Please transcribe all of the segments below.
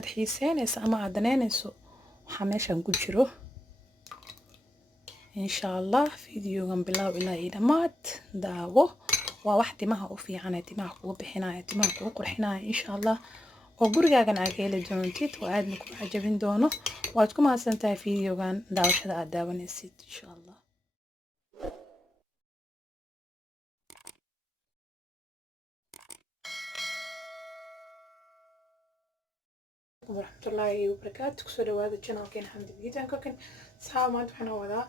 aad xiiseynayso ama aad danaynayso waxaa meeshan ku jiro insha allah videogan bilow ilaa iyo dhammaad daawo waa wax timaha u fiican ee timaha kugu bixinaya timaha kugu qurxinaya insha allah oo gurigaagan aad ka heli doontid oo aadna ku cajabin doono waad ku mahadsantahay videogan daawashada aad daawanaysid insha allah warahmatullaahi wabarakaatu kusoo dhawaada channelkeena Xamdi Beauty and Cooking saxaaba maanta waxaan wadaa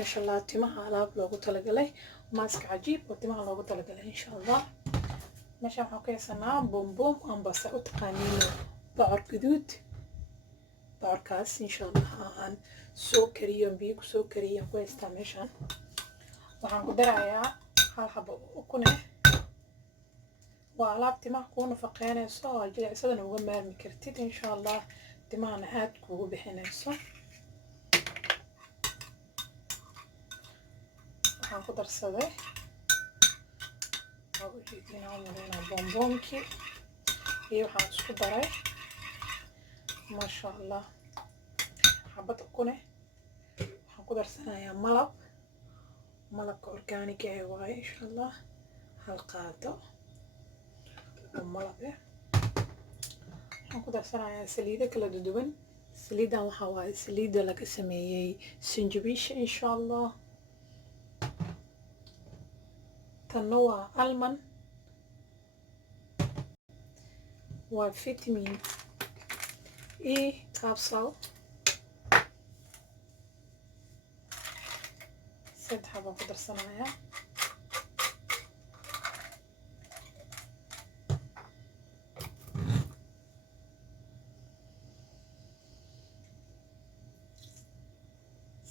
insha allah timaha alaab loogu talagalay maaska cajiib oo timaha loogu talagalay insha allah meeshaan waxaan ka haysanaa boomboom ambasa u taqaaniin bocor guduud bocorkaas insha allah aan soo kariyo biyo ku soo kariyo ku haystaa meeshaan waxaan ku darayaa hal xabo ukun waa alaab timaha kuu nafaqeynayso oo jilicsadana uga maarmi kartid insha allah timahana aad kuugu bixinayso waxaan ku darsaday boomboomkii iyo waxaan isku daray maasha allah xabad ukune waxaan ku darsanayaa malabka organic ee waaye insha allah hal qaado malab waxaan ku darsanayaa saliido kala duwan saliidan waxaa waaye saliida laga sameeyey sinjibiisha insha allah tanna waa almond waa vitamin E capsule saddex baan ku darsanayaa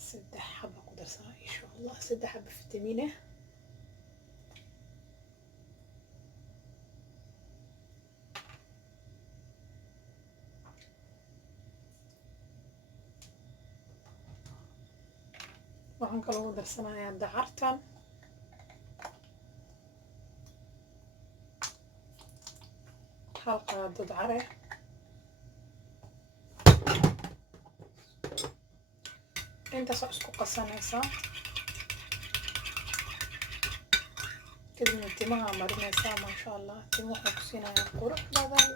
saddex xabo ku darsanaa insha allah saddex xabo fitamiin waxaan kaloo ku darsanayaa dacartan hal qaado dacar intaas oo isku qasanaysaa kadibna timaha marinaysaa maasha allah timaha waxaa ku siinayaa qurux badan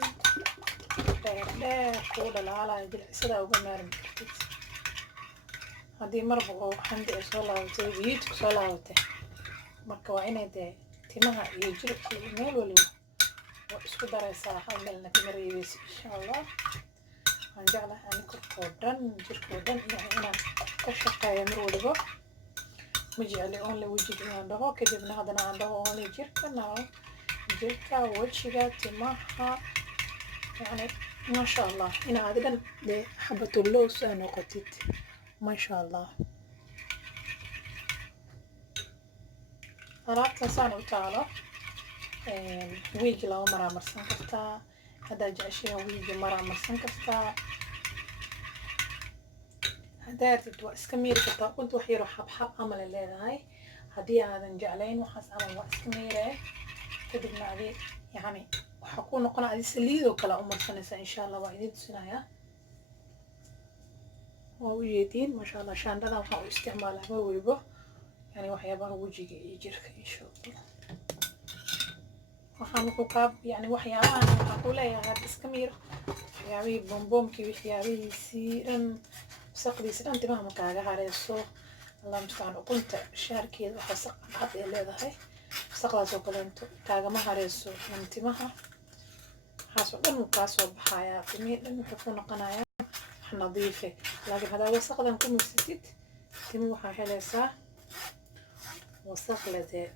dheer kuu dhalaalaya bilicsada uga maarmi kartid haddii marba oo xamdi ay soo laabatay biyuudku soo laabatay marka waa inay dee timaha iyo jirka iyo meel waliba oo isku daraysaa hal meelna kama reebeysa insha allah waxaan jeclahay ani korkoo dhan jirkoo dhan inaan ka shaqeeyo mar waliba ma jecli only wejiga inaan dhaho kadibna haddana aan dhaho only jirka jirka wejiga timaha yani maasha allah inaad dhan dee xabatullows aa noqotid maasha allah alaabtan saan u taalo wiigi laba maraa marsan kartaa haddaad jeceshahay wiigi maraa marsan kartaa haddaad waa iska miiri kartaa ukunta wax yaroo xabxab camal leedahay haddii aadan jeclayn waxaas camal waa iska miiree kadibna adi yani waxaa kuu noqona adi saliidoo kale u marsanaysaa insha allah waa idin tusinayaa waa u yeediin maasha allah shaandhadan waxaa u isticmaalaa mar waliba yani waxyaabaha wejiga iyo jirka insha allah waxaan wuxuu kaa yani waxyaabahan waxaan ku leeyahay hadda iska miiro waxyaabihii boomboomkii waxyaabihiisii dhan wasaqdiisi dhan timaha ma kaaga hareyso allah mustacaan ukunta shaarkeeda waxa wasaq cad ay leedahay wasaqdaas oo kaleento kaagama hareyso timaha waxaas oo dhan wuu kaa soo baxayaa timihii dhan wuxuu ku noqonayaa wax nadiife laakiin haddaad wasaqdan ku mirsatid timi waxaa helaysaa wasaq ledee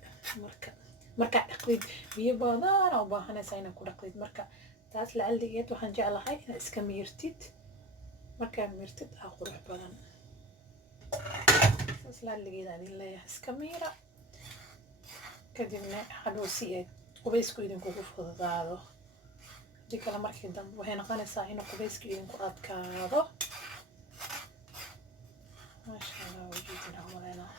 markaa dhaqdid biyo badan u baahanaysaa inaad ku dhaqdid marka taas lacalligeed waxaan jeclahay inaad iska miirtid markaa miirtid aa qurux badan saas lacalligeed aan idin leeyahay iska miira kadibna hadhow si aad qubaysku idinkugu fududaado haddii kale markii dambe waxay noqonaysaa inuu qubaysku idinku adkaado maasha allah wajiidina umaleynaa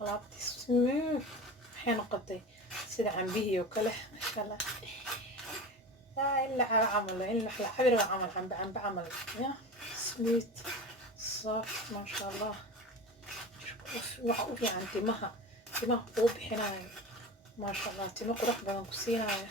alaabtii smooth waxay noqotay sida cambihii oo kale maasha allah إلا عمل إلا حبيبي عم بعمل يا سميت صافي ما شاء الله waxa u fiican timaha uu bixinayo ما شاء الله timo qurux badan ku siinayo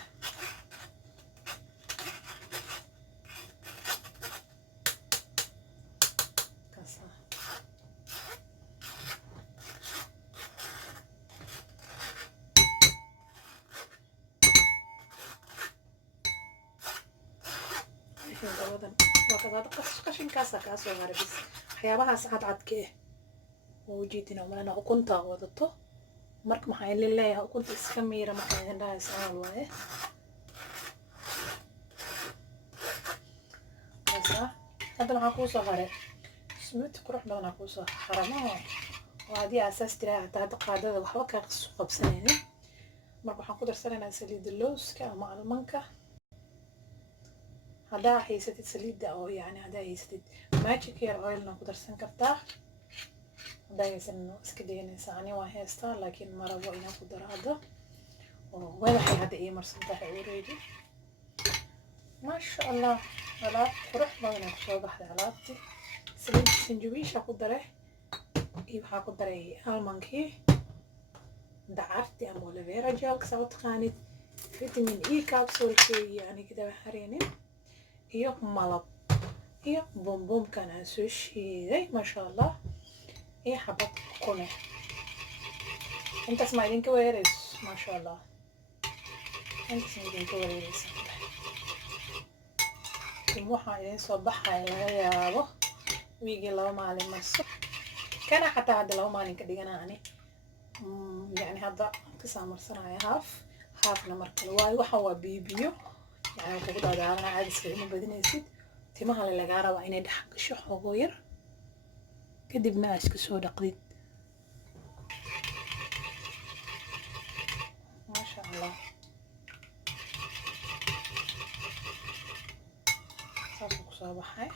qashinkaasa kaa soo haray bis waxyaabahaas cadcadka ah oo ujeedina malana ukunta wadato marka maxaa leeyahay ukunta iska miira marka indhaha iscamal waaye hadda maxaa kuu soo haray smooth qurux badanaa kuu soo haramo oo haddii asaas tiraa hataa hadda qaadada waxba kaa qabsanaynin marka waxaan ku darsanaynaa saliidda lowska ama almanka haddaa haysatid saliidda oo yani haddaa haysatid magic hair oilna ku darsan kartaa haddaa haysan iska daynaysaa ani waa haystaa laakiin marabo inaan ku daro hadda oo madaxay hadda ii marsan tahay already maasha allah alaab qurux badan ay kusoo baxday alaabtii saliidda sanjabiisha ku dare iyo waxaa ku daray almankii dacarti ama aloe vera gelka saa u taqaanid vitamin E capsulekii yani kidaba hareenin iyo malab iyo bumbumkan aan soo shiiday maasha allah iyo xabad ukune intaas ma idinka weerayso maasha allah intaas ma idinka weeraysa waxaa idin soo baxaya laga yaabo wiigii 2 maalin marso kana xataa hadda 2 maalin ka dhigana ani يعني هذا كسامرسنا هافنا مركل واي waxa waa bibiyo yani ku dhadaalana caadiska inuu badinaysid timaha la laga rabo inay dhax gasho xogo yar kadibna aad iska soo dhaqdid ma sha Allah saas ku soo baxay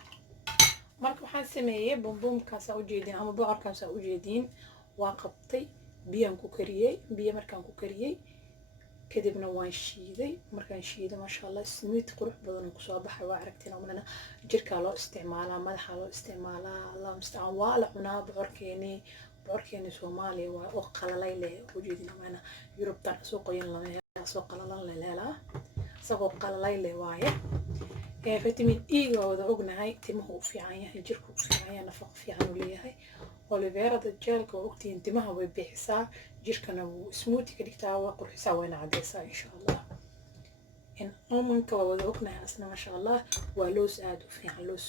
marka waxaan sameeyay bumbumkaas u jeedin ama bocorkaas u jeedin waa qabtay biyaan ku kariyay biyo markaan ku kariyay kadibna waan shiiday markaan shiiday ma sha Allah smooth qurux badan ku soo baxay waa aragtina umana jirka loo isticmaalaa madaxa loo isticmaalaa Allah musta'an waa la cunaa bocorkeeni Soomaaliya waa oo qalalay leh u jeedin umana Yurubta soo qoyan lama soo qalalan leelaa sabab qalalay leh waaye vitamin E wada ognahay timaha u fiican yahay jirku u fiican yahay nafaqo fiican u leeyahay aloe vera gelka waqtiga timaha way bixisaa jirkana wuu smooth ka dhigtaa waa qurxisaa wayna cadeysaa insha Allah in almanka wada ognahay asna ma sha Allah waa loos aad u fiican loos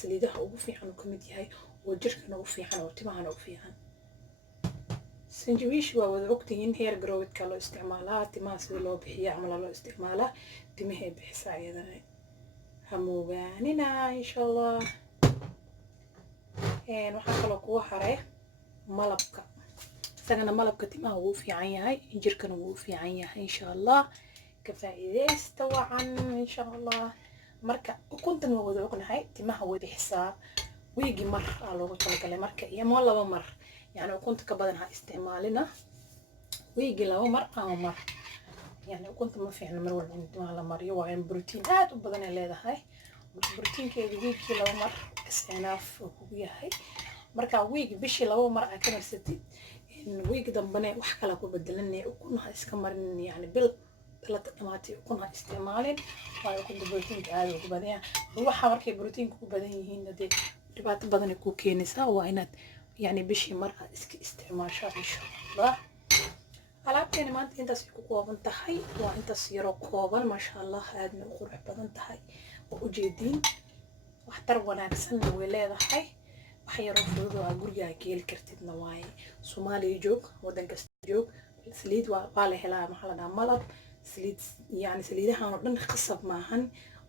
saliidaha ugu fiican uu kamid yahay oo jirkana u fiican oo timahana u fiican sanjabiish waa wada ogtihiin hair growth loo isticmaalaa timaha sida loo bixiyo ama loo isticmaalaa timaha bixisaa iyadana hamuugaanina insha Allah waxaa kaloo kugu haray malabka isagana malabka timaha wuu fiican yahay jirkana wuu fiican yahay insha Allah ka faa'iideysta wacan insha Allah marka ukuntan waa wada ognahay timaha way bixisaa wiigi mar loogu talagalay marka iyo ma 2 mar yani ukunta ka badan ha isticmaalina wiigi 2 mar ama mar يعني كنت ما في عنا مروة عند مهلا مريو وعين بروتين هاد وبدنا لهذا هاي بروتين كذا ويك لو مر إسعناف وهي هاي مركا ويك بشي لو مر أكمل ستي إن ويك ضمني وحكلا كوبدلني وكونها إسكمرني يعني ثلاث أماتي وكونها استعمالين وكنت بروتين هذا وبدنا روح مركي بروتين كوبدني هنا دي ربات بدنا كوكينسا وإنت يعني بشي مرة استعمال شاء إن شاء الله alaabteeni maanta intaas ku kooban tahay waa intaas yaro kooban ma sha Allah aadna u qurux badan tahay oo u jeedin wax tar wanaagsan way leedahay wax yaro fudud oo guriga ka heli kartidna waaye Soomaaliya joog wadan kasta joog saliid waa la helaa maxalada malab saliid yani saliidahan oo dhan qasab maahan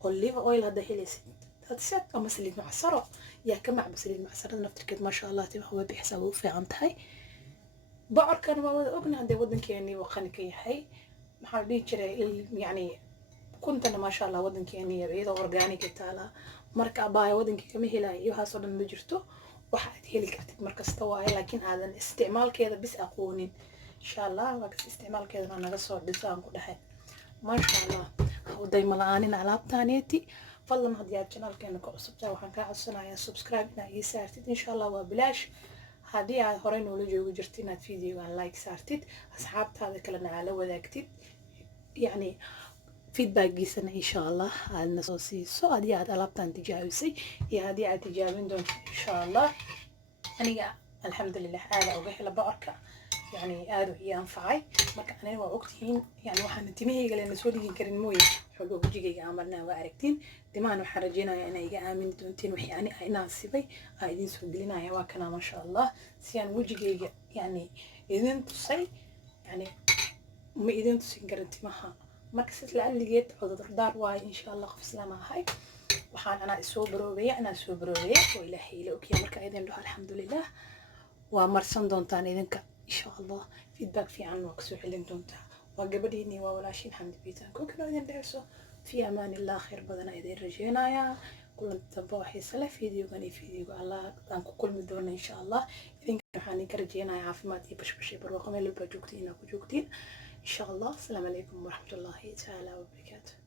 olive oil hada helaysid dadset ama saliid macsaro yaa ka macba saliid macsarada naftirkeed ma sha Allah timaha way bixisa oo fiican tahay bocorkan waa wada ogna hadee wadankeeni waqani ka yahay maxaa la dhihi jiray yani kuntana ma sha Allah wadankeeni iyadoo organic taala marka abaa wadankii kama helay iyo haasoo dhan ma jirto waxa aad heli kartid markasta waaye laakiin aadan isticmaalkeeda bis aqoonin insha Allah waa ka isticmaalkeeda naga soo dhisaan ku dhahay ma sha Allah ودايما لآنين alaabtaneeti fadlan haddii aad channelkeena ku cusub tahay waxaan kaa codsanayaa subscribe inaad ii saartid insha allah waa bilaash haddii aad horey noola joogi jirtid inaad videogan like saartid asxaabtaada kalena aad la wadaagtid yacni feedbackgiisana insha allah aadna soo siiso haddii aad alaabtan tijaabisay iyo haddii aad tijaabin doonto insha allah aniga alxamdulilah aada uga hela bocorka يعني aad u ii anfacay marka aniga waa ogtihiin yani waxaan timahayga leena soo dhigin karin mooye xogo wajigayga amarna waa aragtiin dimaan waxaan rajeynayaa inay iga aamini doontiin wixii ani inaan sibay aan idin soo gelinaya waa kana masha allah si aan wajigayga yani idin tusay yani ma idin tusin karin timaha marka sis la'alligeed cudurdaar waaye insha allah qof islaam ahay waxaan anaa soo baroobaya oo ilaahay ila ogyahay marka idin dhaho alxamdulilah waa marsan doontaan idinka إن شاء الله فيدباك في عنه وكسو حلين دونتا وقبليني وولاشين حمد بيتان كوكنا إذن درسو في أمان الله خير بدنا إذن رجينا يا كل تبوحي سلا فيديو غني فيديو الله أنكو كل مدونا إن شاء الله إذن كحاني كرجينا يا عافماتي بشي بروقم اللي بجوكتين إن شاء الله السلام عليكم ورحمة الله تعالى وبركاته.